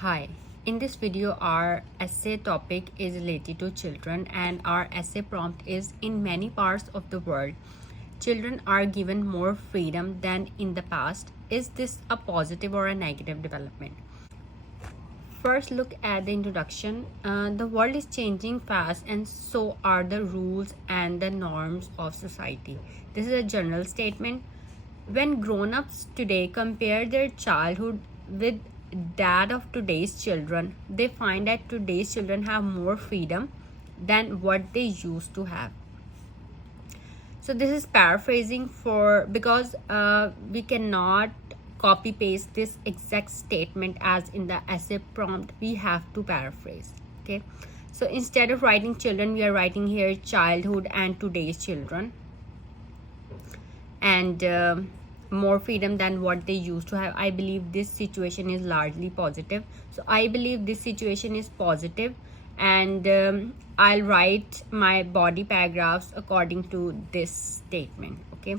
Hi, in this video our essay topic is related to children and our essay prompt is: in many parts of the world, children are given more freedom than in the past. Is this a positive or a negative development? First, look at the introduction. The world is changing fast and so are the rules and the norms of society. This is a general statement. When grown-ups today compare their childhood with that of today's children, they find that today's children have more freedom than what they used to have. So this is paraphrasing for because we cannot copy paste this exact statement as in the essay prompt. We have to paraphrase. Okay, so instead of writing children, we are writing here childhood and today's children, and more freedom than what they used to have. I believe this situation is largely positive. So I believe this situation is positive, and I'll write my body paragraphs according to this statement. Okay,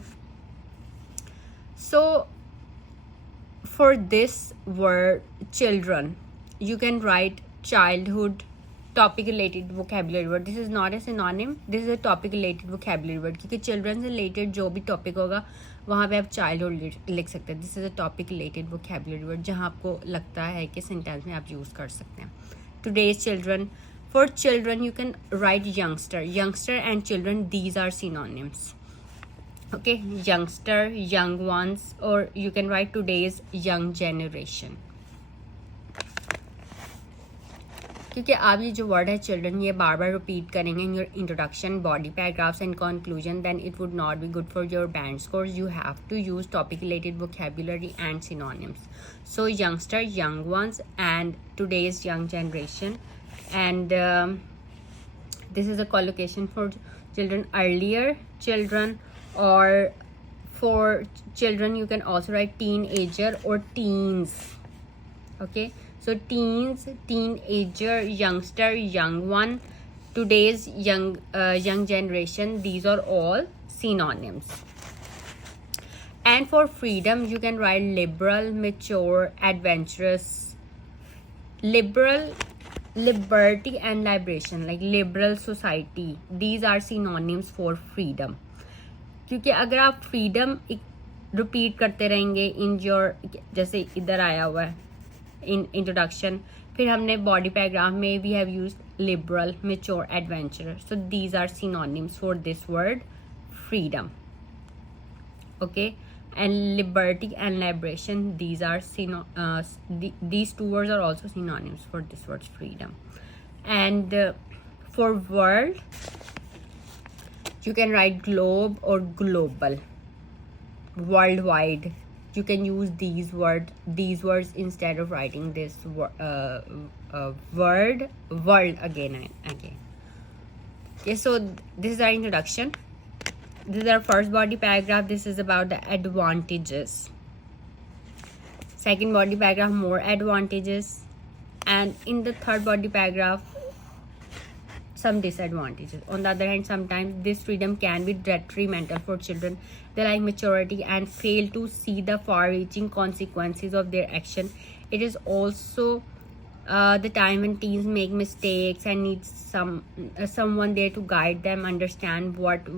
so for this word children, you can write childhood topic related vocabulary word. This is not a synonym, this is a topic related vocabulary word, क्योंकि children से related जो भी topic होगा वहाँ पे आप childhood लिख सकते हैं. This is a topic related vocabulary word जहाँ आपको लगता है कि सेंटेंस में आप यूज़ कर सकते हैं. Today's children, for children you can write youngster. Youngster and children, these are synonyms. okay, youngster, young ones, or you can write today's young generation. क्योंकि आप ये जो वर्ड है चिल्ड्रन, ये बार बार रिपीट करेंगे in your introduction, body paragraphs and conclusion, then it would not be good for your band score. You have to use topic related vocabulary and synonyms. So youngster, young ones, and today's young generation, and this is a collocation for children, earlier children, or for children you can also write teenager or teens. Okay, so teens, teenager, youngster, young one, today's young generation, these are all synonyms. And for freedom you can write liberal, mature, adventurous. Liberal, liberty and liberation, like liberal society, these are synonyms for freedom. क्योंकि अगर आप freedom repeat करते रहेंगे in your, जैसे इधर आया हुआ है इन इंट्रोडक्शन, फिर हमने बॉडी पैराग्राफ में we have use liberal, mature, adventurer. So these are synonyms for this word freedom. Okay, and liberty and liberation, these are these two words are also synonyms for this word freedom. And for world you can write globe or global, worldwide. You can use these words instead of writing this word world again and again. Okay, so this is our introduction. This is our first body paragraph. This is about the advantages. Second body paragraph, more advantages, and in the third body paragraph some disadvantages. On the other hand, sometimes this freedom can be detrimental for children. They lack maturity and fail to see the far-reaching consequences of their action. It is also the time when teens make mistakes and need someone there to guide them, understand what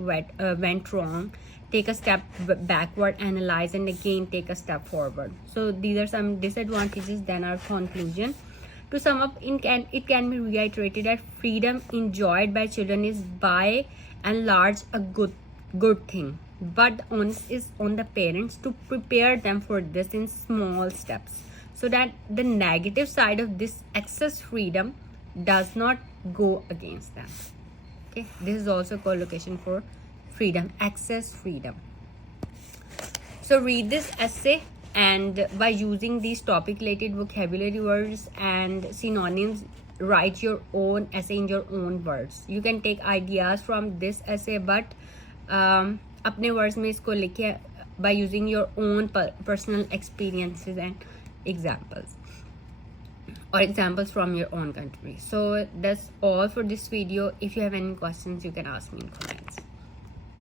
went wrong, take a step backward, analyze, and again take a step forward. So these are some disadvantages. Then our conclusion. To sum up, it can be reiterated that freedom enjoyed by children is by and large a good thing, but the onus is on the parents to prepare them for this in small steps, so that the negative side of this excess freedom does not go against them. Okay, this is also a collocation for freedom, excess freedom. So read this essay, and by using these topic related vocabulary words and synonyms, write your own essay in your own words. You can take ideas from this essay, but अपने words में इसको लिखिए by using your own personal experiences and examples, or examples from your own country. So that's all for this video. If you have any questions, you can ask me in comments.